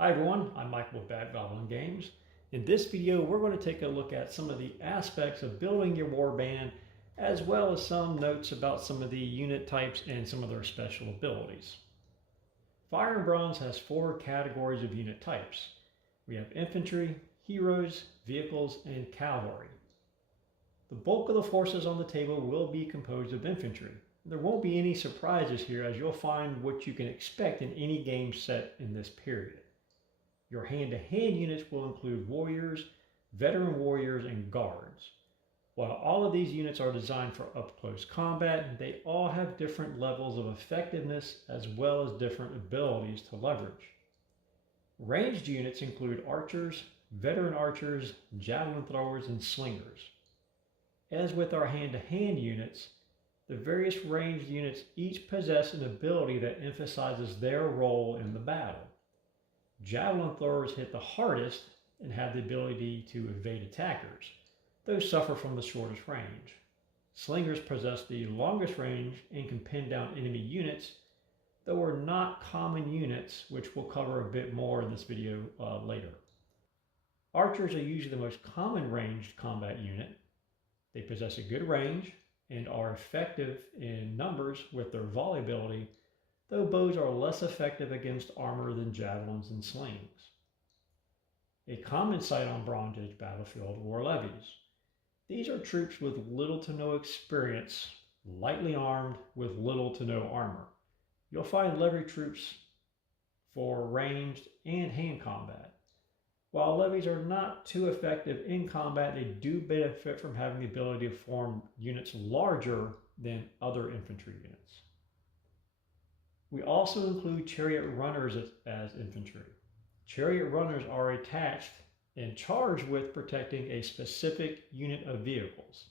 Hi everyone, I'm Mike with Bad Goblin Games. In this video, we're going to take a look at some of the aspects of building your warband, as well as some notes about some of the unit types and some of their special abilities. Fire and Bronze has 4 categories of unit types. We have infantry, heroes, vehicles, and cavalry. The bulk of the forces on the table will be composed of infantry. There won't be any surprises here, as you'll find what you can expect in any game set in this period. Your hand-to-hand units will include warriors, veteran warriors, and guards. While all of these units are designed for up-close combat, they all have different levels of effectiveness as well as different abilities to leverage. Ranged units include archers, veteran archers, javelin throwers, and slingers. As with our hand-to-hand units, the various ranged units each possess an ability that emphasizes their role in the battle. Javelin throwers hit the hardest and have the ability to evade attackers. Those suffer from the shortest range. Slingers possess the longest range and can pin down enemy units, though are not common units, which we'll cover a bit more in this video later. Archers are usually the most common ranged combat unit. They possess a good range and are effective in numbers with their volley ability, though bows are less effective against armor than javelins and slings. A common sight on Bronze Age battlefield were levies. These are troops with little to no experience, lightly armed with little to no armor. You'll find levy troops for ranged and hand combat. While levies are not too effective in combat, they do benefit from having the ability to form units larger than other infantry units. We also include chariot runners as infantry. Chariot runners are attached and charged with protecting a specific unit of vehicles.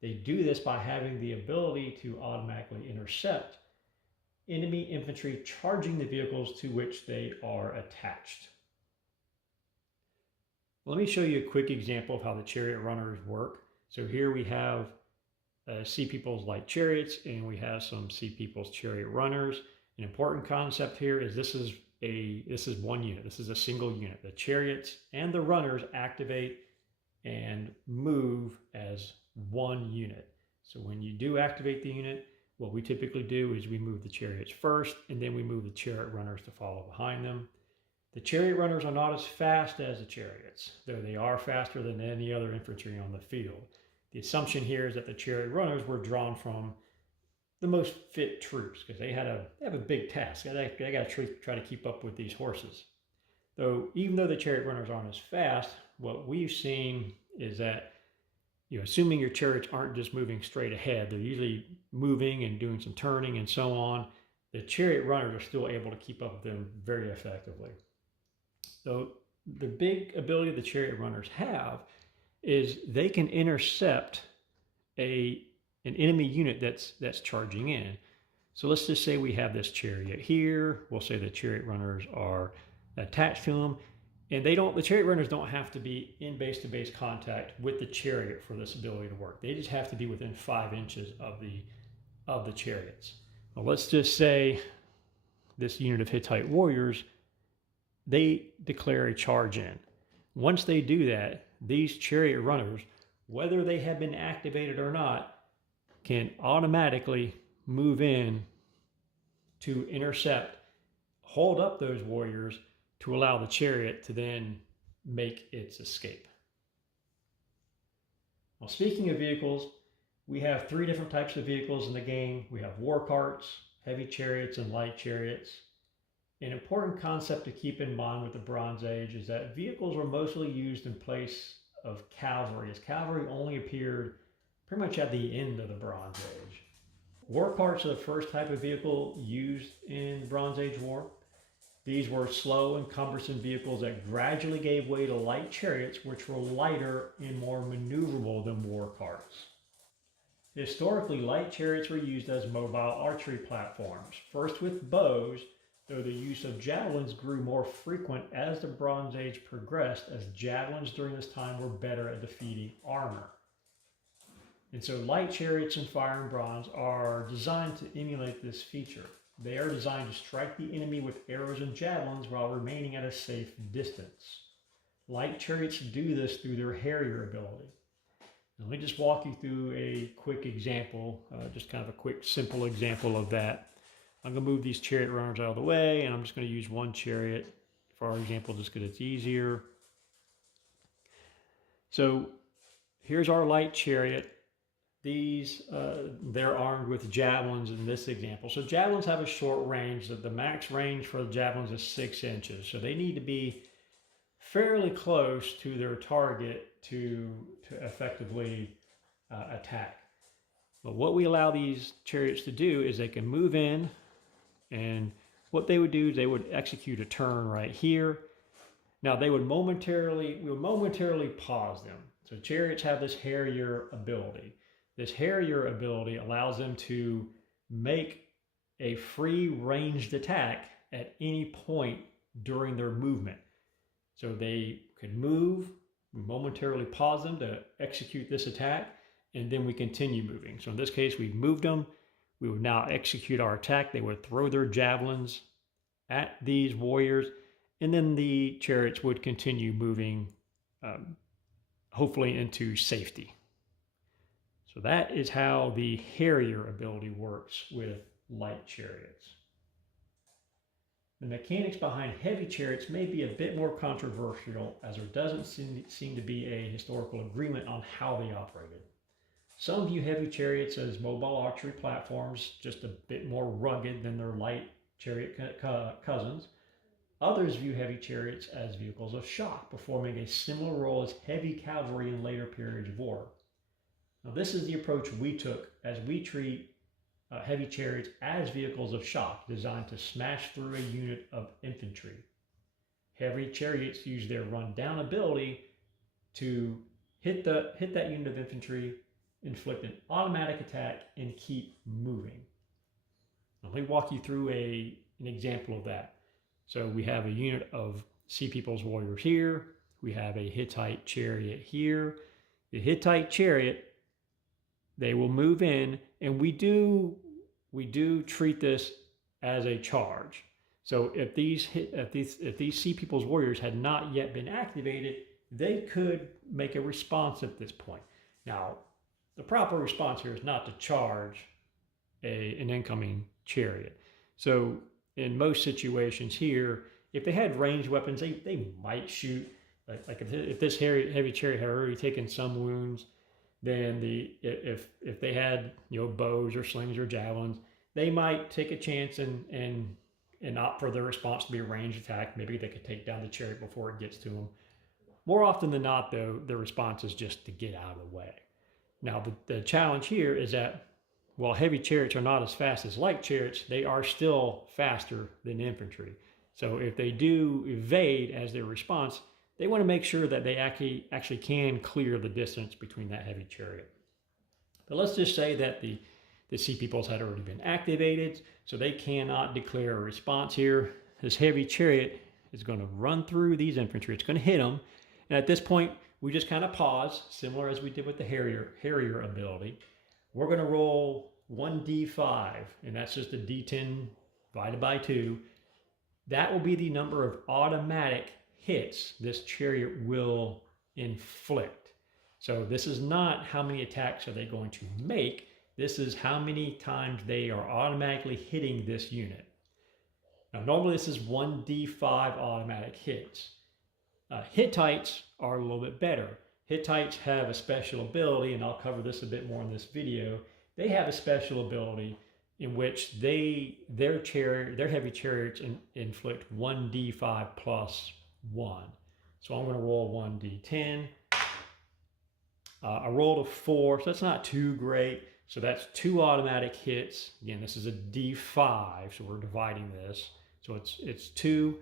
They do this by having the ability to automatically intercept enemy infantry charging the vehicles to which they are attached. Let me show you a quick example of how the chariot runners work. So here we have Sea People's light chariots, and we have some Sea People's chariot runners. An important concept here is this is one unit. This is a single unit. The chariots and the runners activate and move as one unit. So when you do activate the unit, what we typically do is we move the chariots first, and then we move the chariot runners to follow behind them. The chariot runners are not as fast as the chariots, though they are faster than any other infantry on the field. The assumption here is that the chariot runners were drawn from the most fit troops because they have a big task. They got to try to keep up with these horses. Though, even though the chariot runners aren't as fast, what we've seen is that, assuming your chariots aren't just moving straight ahead, they're usually moving and doing some turning and so on. The chariot runners are still able to keep up with them very effectively. So the big ability the chariot runners have is they can intercept an enemy unit that's charging in. So let's just say we have this chariot here. We'll say the chariot runners are attached to them, and the chariot runners don't have to be in base-to-base contact with the chariot for this ability to work. They just have to be within 5 inches of the chariots. Now let's just say this unit of Hittite warriors, they declare a charge in. Once they do that, these chariot runners, whether they have been activated or not, can automatically move in to intercept, hold up those warriors to allow the chariot to then make its escape. Well, speaking of vehicles, we have 3 different types of vehicles in the game. We have war carts, heavy chariots, and light chariots. An important concept to keep in mind with the Bronze Age is that vehicles were mostly used in place of cavalry, as cavalry only appeared pretty much at the end of the Bronze Age. War carts are the first type of vehicle used in Bronze Age war. These were slow and cumbersome vehicles that gradually gave way to light chariots, which were lighter and more maneuverable than war carts. Historically, light chariots were used as mobile archery platforms, first with bows, though the use of javelins grew more frequent as the Bronze Age progressed, as javelins during this time were better at defeating armor. And so light chariots in Fire and Bronze are designed to emulate this feature. They are designed to strike the enemy with arrows and javelins while remaining at a safe distance. Light chariots do this through their Harrier ability. Now, let me just walk you through a quick example, just kind of a quick, simple example of that. I'm going to move these chariot runners out of the way, and I'm just going to use one chariot for our example just because it's easier. So here's our light chariot. These, they're armed with javelins in this example. So javelins have a short range. The max range for the javelins is 6 inches. So they need to be fairly close to their target to effectively attack. But what we allow these chariots to do is they can move in, and what they would do is they would execute a turn right here. Now we would momentarily pause them. So chariots have this Harrier ability. This Harrier ability allows them to make a free ranged attack at any point during their movement. So they could move, we momentarily pause them to execute this attack, and then we continue moving. So in this case, we've moved them. We would now execute our attack. They would throw their javelins at these warriors, and then the chariots would continue moving, hopefully into safety. So that is how the Harrier ability works with light chariots. The mechanics behind heavy chariots may be a bit more controversial, as there doesn't seem to be a historical agreement on how they operated. Some view heavy chariots as mobile archery platforms, just a bit more rugged than their light chariot cousins. Others view heavy chariots as vehicles of shock, performing a similar role as heavy cavalry in later periods of war. Now, this is the approach we took, as we treat heavy chariots as vehicles of shock designed to smash through a unit of infantry. Heavy chariots use their run-down ability to hit that unit of infantry, inflict an automatic attack, and keep moving. Now, let me walk you through an example of that. So we have a unit of Sea People's warriors here. We have a Hittite chariot here. The Hittite chariot, they will move in, and we do treat this as a charge. So if these Sea People's warriors had not yet been activated, they could make a response at this point. Now, the proper response here is not to charge an incoming chariot. So in most situations here, if they had ranged weapons, they might shoot. Like if this heavy chariot had already taken some wounds, then if they had bows or slings or javelins, they might take a chance and opt for their response to be a ranged attack. Maybe they could take down the chariot before it gets to them. More often than not, though, the response is just to get out of the way. Now, the challenge here is that while heavy chariots are not as fast as light chariots, they are still faster than infantry. So if they do evade as their response, they want to make sure that they actually can clear the distance between that heavy chariot. But let's just say that the Sea Peoples had already been activated, so they cannot declare a response here. This heavy chariot is going to run through these infantry. It's going to hit them. And at this point, we just kind of pause, similar as we did with the Harrier ability. We're going to roll 1d5, and that's just a d10 divided by 2. That will be the number of automatic hits this chariot will inflict. So this is not how many attacks are they going to make. This is how many times they are automatically hitting this unit. Now, normally this is 1d5 automatic hits. Hittites are a little bit better. Hittites have a special ability, and I'll cover this a bit more in this video. They have a special ability in which their heavy chariots inflict 1d5 plus 1. So I'm going to roll 1d10. I rolled a 4, so that's not too great. So that's 2 automatic hits. Again, this is a d5, so we're dividing this. So it's 2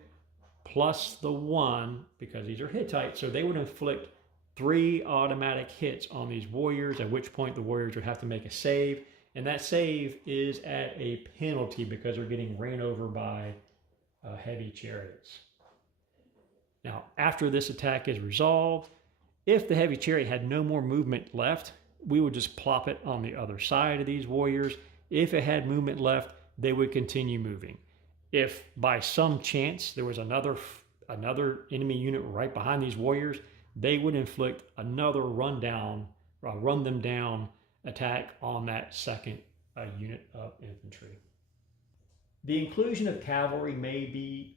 plus the 1, because these are Hittites. So they would inflict 3 automatic hits on these warriors, at which point the warriors would have to make a save. And that save is at a penalty because they're getting ran over by heavy chariots. Now, after this attack is resolved, if the heavy chariot had no more movement left, we would just plop it on the other side of these warriors. If it had movement left, they would continue moving. If by some chance there was another enemy unit right behind these warriors, they would inflict another run them down attack on that second unit of infantry. The inclusion of cavalry may be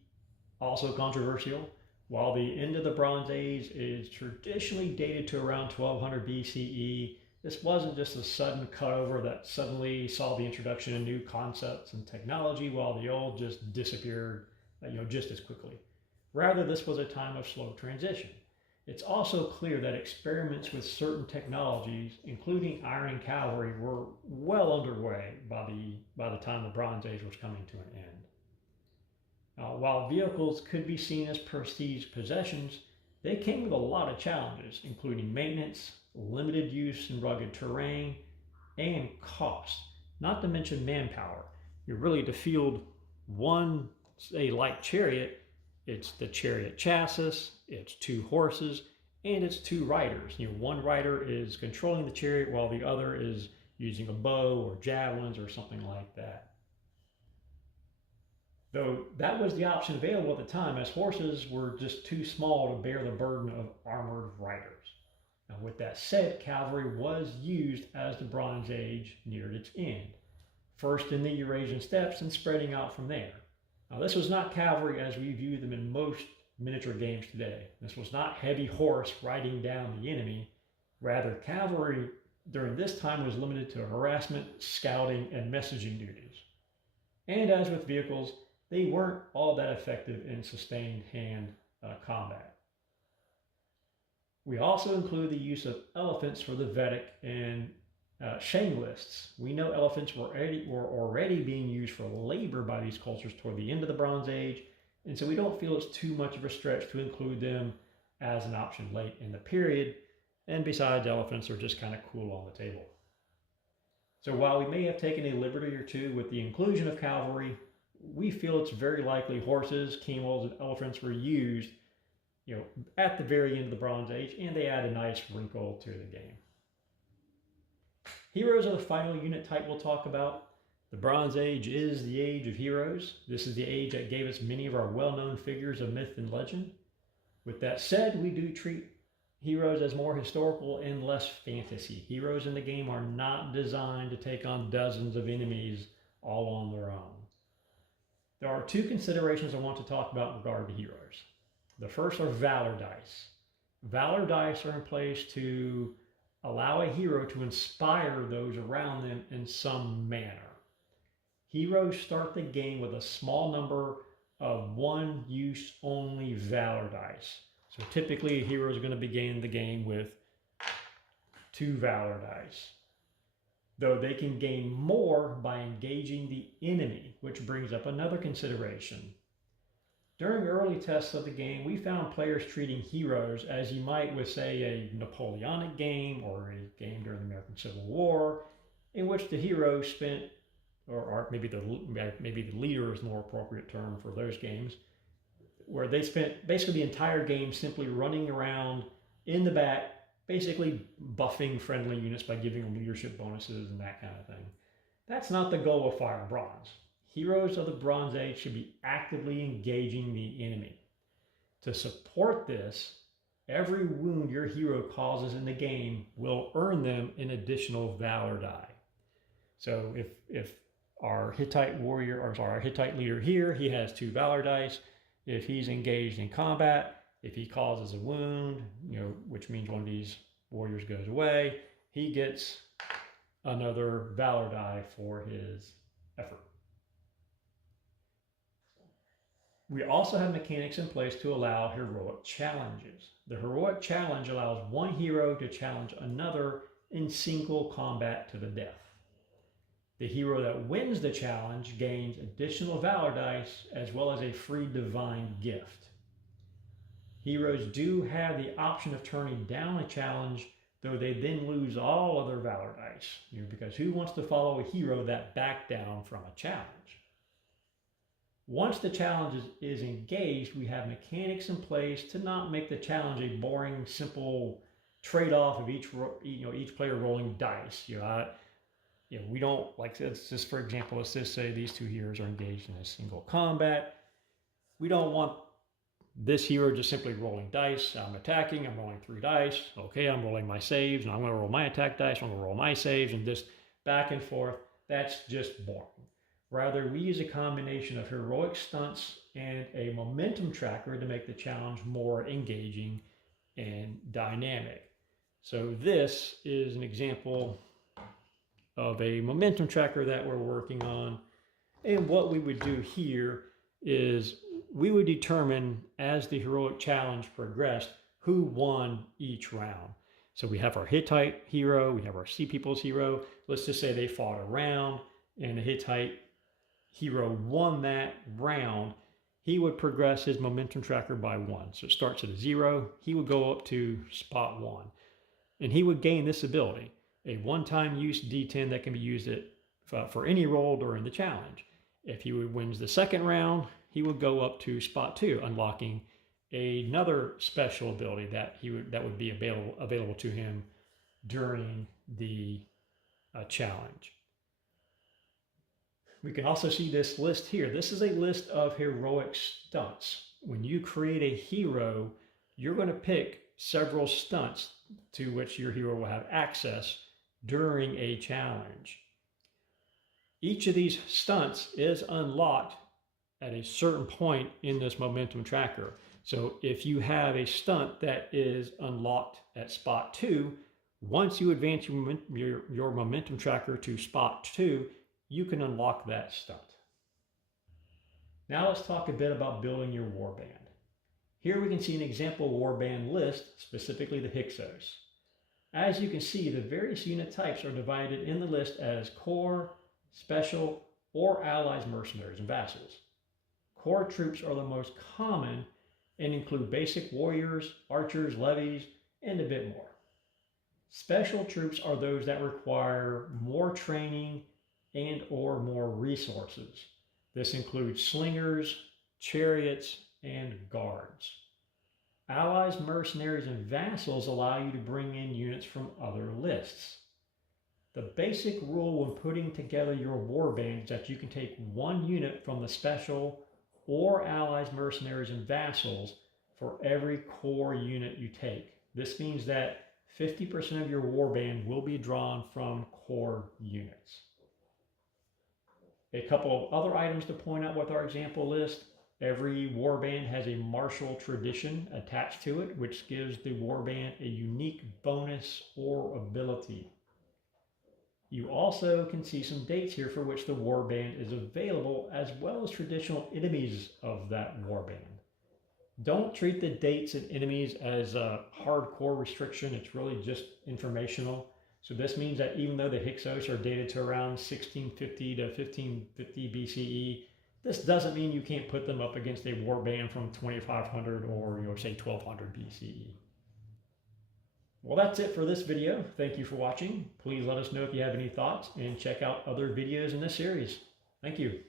also controversial. While the end of the Bronze Age is traditionally dated to around 1200 BCE, this wasn't just a sudden cutover that suddenly saw the introduction of new concepts and technology while the old just disappeared, just as quickly. Rather, this was a time of slow transition. It's also clear that experiments with certain technologies, including iron cavalry, were well underway by the time the Bronze Age was coming to an end. While vehicles could be seen as prestige possessions, they came with a lot of challenges, including maintenance, limited use in rugged terrain, and cost, not to mention manpower. You're really to field one, say, light chariot, it's the chariot chassis, it's 2 horses, and it's 2 riders. One rider is controlling the chariot while the other is using a bow or javelins or something like that. Though that was the option available at the time, as horses were just too small to bear the burden of armored riders. Now, with that said, cavalry was used as the Bronze Age neared its end, first in the Eurasian steppes and spreading out from there. Now, this was not cavalry as we view them in most miniature games today. This was not heavy horse riding down the enemy. Rather, cavalry during this time was limited to harassment, scouting, and messaging duties. And as with vehicles, they weren't all that effective in sustained hand combat. We also include the use of elephants for the Vedic and Shang lists. We know elephants were already being used for labor by these cultures toward the end of the Bronze Age, and so we don't feel it's too much of a stretch to include them as an option late in the period. And besides, elephants are just kind of cool on the table. So while we may have taken a liberty or two with the inclusion of cavalry, we feel it's very likely horses, camels, and elephants were used, at the very end of the Bronze Age, and they add a nice wrinkle to the game. Heroes are the final unit type we'll talk about. The Bronze Age is the age of heroes. This is the age that gave us many of our well-known figures of myth and legend. With that said, we do treat heroes as more historical and less fantasy. Heroes in the game are not designed to take on dozens of enemies all on their own. There are 2 considerations I want to talk about in regard to heroes. The first are valor dice. Valor dice are in place to allow a hero to inspire those around them in some manner. Heroes start the game with a small number of 1-use only valor dice. So typically a hero is going to begin the game with 2 valor dice. Though they can gain more by engaging the enemy, which brings up another consideration. During early tests of the game, we found players treating heroes as you might with, say, a Napoleonic game or a game during the American Civil War, in which the hero spent, or maybe the leader is a more appropriate term for those games, where they spent basically the entire game simply running around in the back, basically buffing friendly units by giving them leadership bonuses and that kind of thing. That's not the goal of Fire and Bronze. Heroes of the Bronze Age should be actively engaging the enemy. To support this, every wound your hero causes in the game will earn them an additional valor die. So if our Hittite warrior, or sorry, our Hittite leader here, he has 2 valor dice. If he's engaged in combat, if he causes a wound, which means one of these warriors goes away, he gets another valor die for his effort. We also have mechanics in place to allow heroic challenges. The heroic challenge allows one hero to challenge another in single combat to the death. The hero that wins the challenge gains additional valor dice as well as a free divine gift. Heroes do have the option of turning down a challenge, though they then lose all other valor dice, because who wants to follow a hero that backed down from a challenge? Once the challenge is engaged, we have mechanics in place to not make the challenge a boring, simple trade-off of each player rolling dice. we don't, like, let's just, for example, let's just say these two heroes are engaged in a single combat. We don't want this hero just simply rolling dice. I'm attacking, I'm rolling 3 dice. Okay, I'm rolling my saves, and I'm going to roll my attack dice, I'm going to roll my saves, and just back and forth. That's just boring. Rather, we use a combination of heroic stunts and a momentum tracker to make the challenge more engaging and dynamic. So this is an example of a momentum tracker that we're working on. And what we would do here is we would determine, as the heroic challenge progressed, who won each round. So we have our Hittite hero, we have our Sea People's hero. Let's just say they fought a round and the Hittite hero won that round. He would progress his momentum tracker by 1. So it starts at a 0. He would go up to spot 1. And he would gain this ability, a one-time use D10 that can be used for any roll during the challenge. If he wins the second round, he would go up to spot 2, unlocking another special ability that would be available to him during the challenge. We can also see this list here. This is a list of heroic stunts. When you create a hero, you're going to pick several stunts to which your hero will have access during a challenge. Each of these stunts is unlocked at a certain point in this momentum tracker. So if you have a stunt that is unlocked at spot 2, once you advance your momentum tracker to spot 2, you can unlock that stunt. Now let's talk a bit about building your warband. Here we can see an example warband list, specifically the Hyksos. As you can see, the various unit types are divided in the list as core, special, or allies, mercenaries, and vassals. Core troops are the most common and include basic warriors, archers, levies, and a bit more. Special troops are those that require more training and or more resources. This includes slingers, chariots, and guards. Allies, mercenaries, and vassals allow you to bring in units from other lists. The basic rule when putting together your warband is that you can take one unit from the special or allies, mercenaries, and vassals for every core unit you take. This means that 50% of your warband will be drawn from core units. A couple of other items to point out with our example list. Every warband has a martial tradition attached to it, which gives the warband a unique bonus or ability. You also can see some dates here for which the warband is available, as well as traditional enemies of that warband. Don't treat the dates and enemies as a hardcore restriction. It's really just informational. So this means that even though the Hyksos are dated to around 1650 to 1550 BCE, this doesn't mean you can't put them up against a warband from 2500 or say 1200 BCE. Well, that's it for this video. Thank you for watching. Please let us know if you have any thoughts and check out other videos in this series. Thank you.